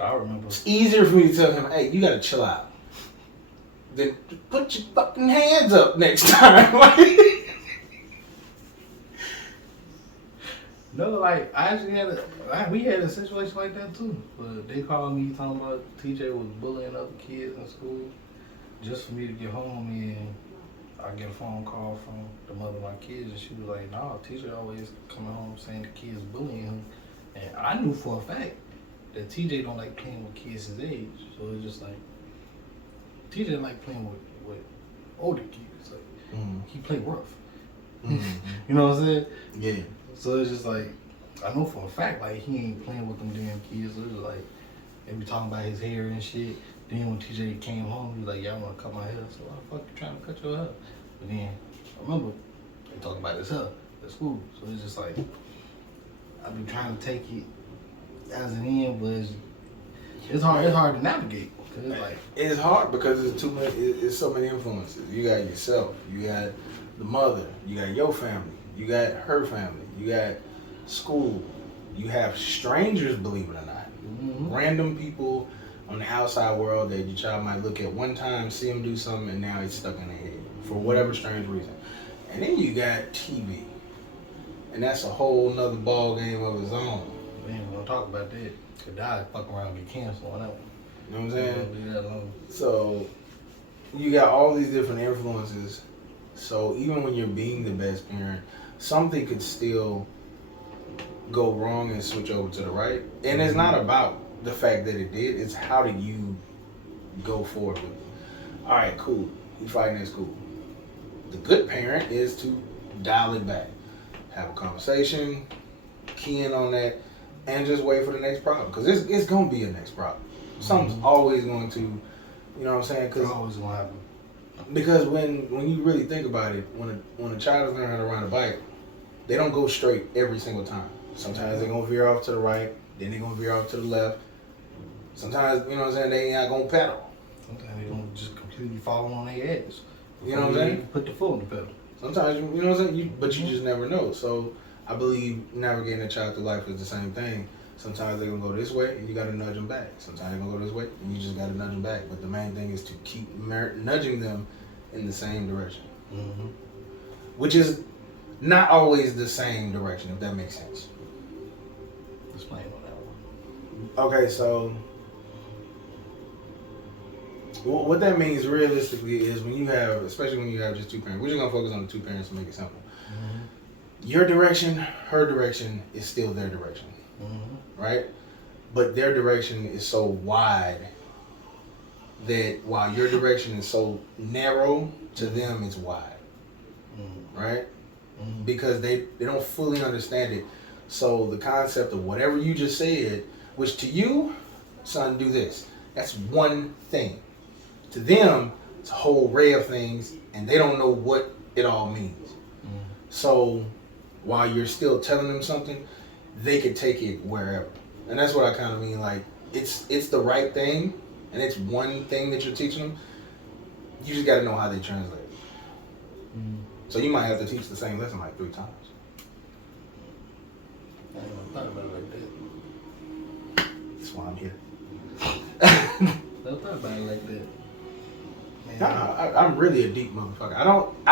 I remember. It's easier for me to tell him, hey, you gotta chill out. Then put your fucking hands up next time. No, like I actually we had a situation like that too. But they called me talking about TJ was bullying other kids in school. Just for me to get home and I get a phone call from the mother of my kids and she was like, "No, TJ always coming home saying the kids bullying him." And I knew for a fact that TJ don't like playing with kids his age. So it's just like TJ didn't like playing with older kids. Like he played rough. You know what I'm saying? Yeah. So it's just like I know for a fact like he ain't playing with them damn kids. So it's just like they be talking about his hair and shit. Then when TJ came home, he was like, "Yeah, I want to cut my hair." So why the fuck you trying to cut your hair? But then I remember they talking about his hair at school. So it's just like I been trying to take it as an end, but it's hard. It's hard to navigate. Cause it's like it's hard because it's too many. It's so many influences. You got yourself. You got the mother. You got your family. You got her family. You got school. You have strangers, believe it or not. Random people on the outside world that your child might look at one time, see him do something, and now he's stuck in their head for whatever strange reason. And then you got TV, and that's a whole nother ball game of its own. Man, we don't talk about that. Could die, fuck around, and get canceled on that one. You know what I'm saying? Leave that alone. So you got all these different influences. So even when you're being the best parent, something could still go wrong and switch over to the right. And it's not about the fact that it did. It's how do you go forward with it. All right, cool. You fighting at school. The good parent is to dial it back. Have a conversation, key in on that, and just wait for the next problem. Because it's going to be a next problem. Something's always going to, you know what I'm saying? It's always going to happen. Because when you really think about it, when a child is learning how to ride a bike, they don't go straight every single time. Sometimes they're going to veer off to the right, then they're going to veer off to the left. Sometimes, you know what I'm saying, they ain't going to pedal. Sometimes they don't just completely fall on their ass. You know what I'm saying? Put the foot on the pedal. Sometimes, you know what I'm saying? But you just never know. So I believe navigating a child through life is the same thing. Sometimes they're going to go this way and you got to nudge them back. Sometimes they're going to go this way and you just got to nudge them back. But the main thing is to keep nudging them in the same direction. Which is not always the same direction, if that makes sense. Explain on that one. Okay, so what that means realistically is when you have, especially when you have just two parents, we're just going to focus on the two parents to make it simple. Your direction, her direction is still their direction. right? But their direction is so wide that while your direction is so narrow, to them it's wide, right? Because they don't fully understand it. So the concept of whatever you just said, which to you, son, do this. That's one thing. To them, it's a whole array of things, and they don't know what it all means. So while you're still telling them something, they could take it wherever. And that's what I kind of mean. Like, it's the right thing, and it's one thing that you're teaching them. You just got to know how they translate it. So you might have to teach the same lesson like 3 times. I ain't never thought about it like that. That's why I'm here. Never thought about it like that. Man, Nah, I'm really a deep motherfucker. I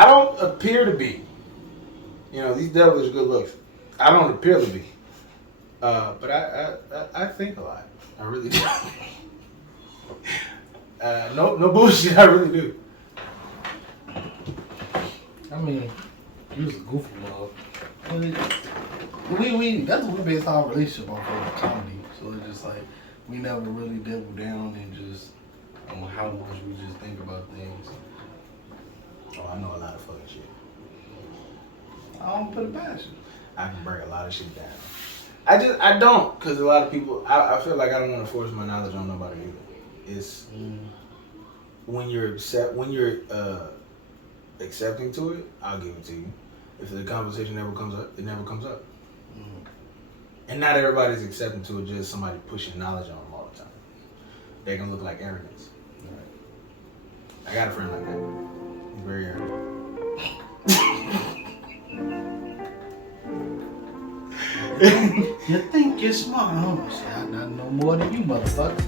don't appear to be. You know, these devilish good looks. I don't appear to be. But I think a lot. I really do. No bullshit. I really do. I mean, you was a goofy love. We that's what we based our relationship off of, comedy. So it's just like we never really doubled down and just on how much we just think about things. Oh, I know a lot of fucking shit. I don't put it past you. I can break a lot of shit down. I don't, because a lot of people, I feel like I don't want to force my knowledge on nobody either. It's when you're accepting to it, I'll give it to you. If the conversation never comes up, it never comes up. And not everybody's accepting to it, just somebody pushing knowledge on them all the time. They can look like arrogance. Right. I got a friend like that. He's very arrogant. You think you're smart, huh? Shit, I know more than you, motherfucker.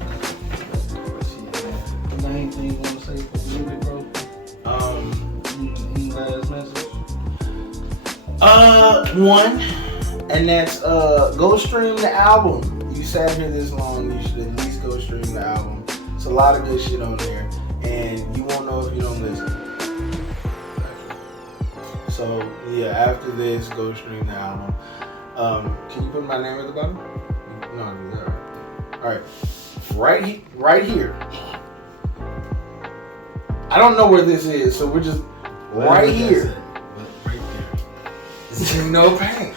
Shit, man. Anything you want to say for the music, bro? Any last message? One, and that's go stream the album. You sat here this long, you should at least go stream the album. It's a lot of good shit on there, and you won't know if you don't listen. So yeah, after this, go stream the album. Can you put my name at the bottom? No, I do that. All right, right here. I don't know where this is, so we're just right here. Right there. Xeno Pain.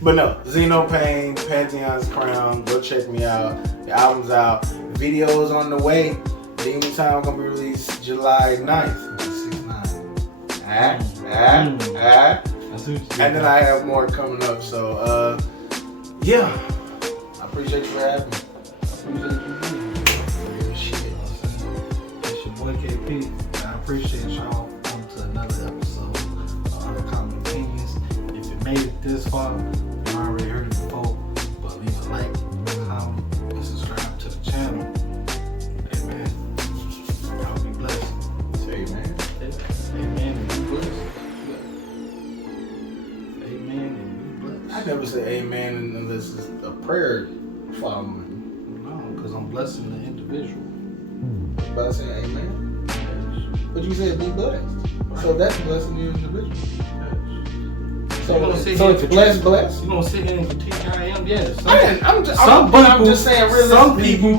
But no, Xeno Pain, Pantheon's Crown. Go check me out. The album's out. The video's on the way. Demon Time gonna be released July 9th. 6/9. And then I have more coming up. So yeah. I appreciate you for having me. I appreciate you being here. Real shit. It's your boy KP. I appreciate y'all. On to another episode of Uncommon Opinions. If you made it this far, you already heard it before, but leave a like, comment, and subscribe to the channel. Amen. Y'all be blessed. Say amen. Amen and be blessed. Amen and be blessed. I never say amen unless it's a prayer following. No, because I'm blessing the individual. But I say amen. But you said be blessed. So that's blessing the individual. So it's blessed. You gonna sit here and critique I am? Yes. I'm just saying realistically. Some people,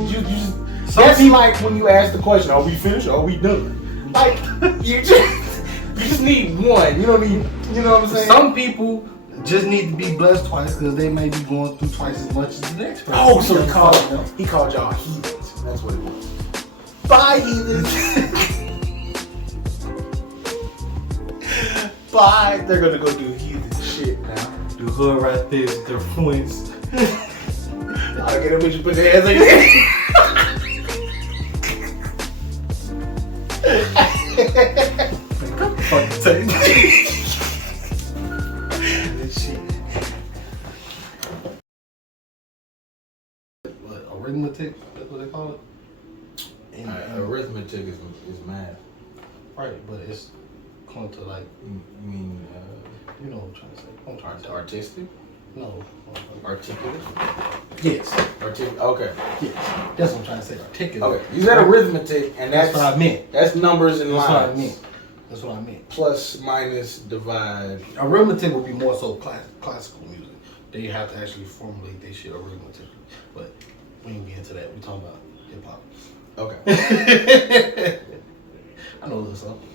That's like when you ask the question, are we finished or are we done? Like, you just need one. You don't need, you know what I'm saying? Some people just need to be blessed twice because they may be going through twice as much as the next person. Oh, so he called y'all heathens. That's what it was. Bye, heathens. Bye. They're gonna go do heathen shit now. Do hood right there with their points. I'll get a bitch and put their hands like that. Cut the fucking tape. What, arithmetic? That's what they call it? Arithmetic is math. Right, but it's going to like, You mean you know what I'm trying to say. I'm trying to say. artistic? No. Articulate? Yes. Okay. Yes. That's what I'm trying to say. Articulate. Okay. You said arithmetic, and that's what I meant. That's numbers and That's lines. what I meant. That's what I meant. Plus, minus, divide. Arithmetic would be more so classical music. they have to actually formulate their shit arithmetic. But we ain't get into that. We talking about hip hop. Okay. I know a little something.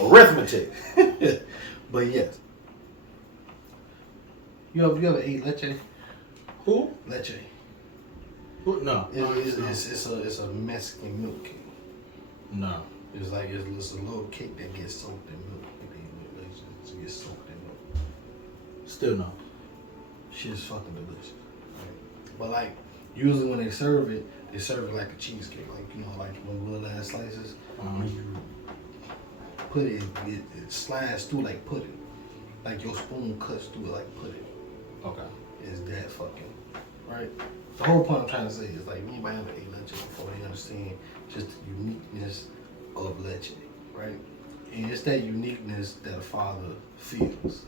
Arithmetic. But yes. You ever ate leche? Who? Leche. Who? No. It's a Mexican milk cake. No. It's a little cake that gets soaked in milk. It gets soaked in milk. Still no. Shit is fucking delicious. Right? But like usually when they serve it like a cheesecake. Like, you know, like one little ass slices. When you put it slides through like pudding. Like your spoon cuts through it like pudding. Okay. It's that fucking right. The whole point I'm trying to say is like anybody ever ate leche before, they understand just the uniqueness of leche, right? And it's that uniqueness that a father feels.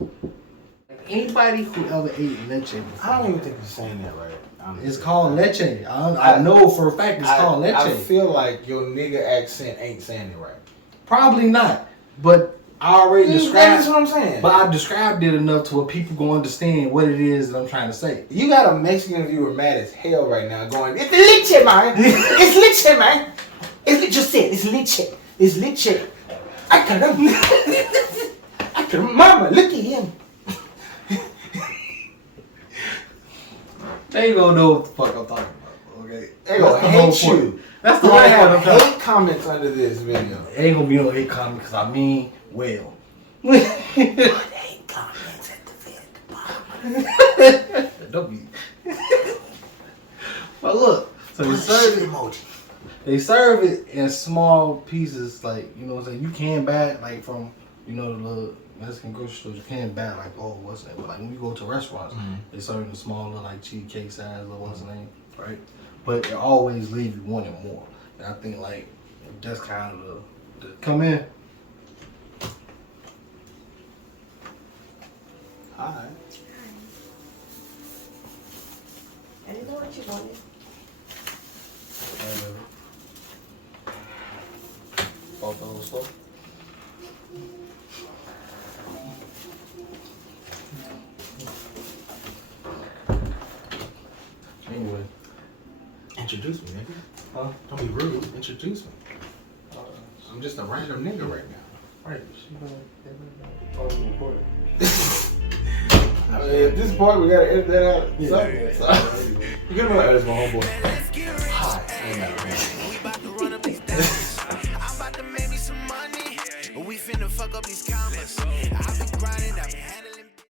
Anybody who ever ate leche before, I don't even think you're saying that right. Honestly. It's called leche. I know for a fact it's called leche. I feel like your nigga accent ain't saying it right. Probably not, but I already described. That's what I'm saying. But I described it enough to where people go understand what it is that I'm trying to say. You got a Mexican viewer mad as hell right now, going, "It's leche, man. It's leche, man. Just say it. It's leche. It's leche. I can't. Mama, look at him." They ain't gonna know what the fuck I'm talking about, okay? They gonna hate you. That's the We're whole gonna have point. hate comments under this video. Ain't gonna be no hate comment because I mean well. What hate comments at the department? Don't be. But look, so they serve it in small pieces, like, you know what I'm saying? You can buy it like from, you know, the little Mexican grocery stores. You can buy it like, oh, what's that? But like when you go to restaurants, they serve it in small little like cheesecake size or what's the name, right? But it always leave you wanting more. And I think like that's kind of the come in. Hi. I didn't know what you wanted. Both of those stuff. Anyway. Introduce me, nigga. Huh? Don't be rude. Introduce me. I'm just a random nigga right now. Right. Oh, recording. I mean, at this point, we gotta edit that out. Yeah, So, you get me? That's my homeboy. Hi. I ain't got a man. We about to run up these downs. I'm about to make me some money. We finna fuck up these commas.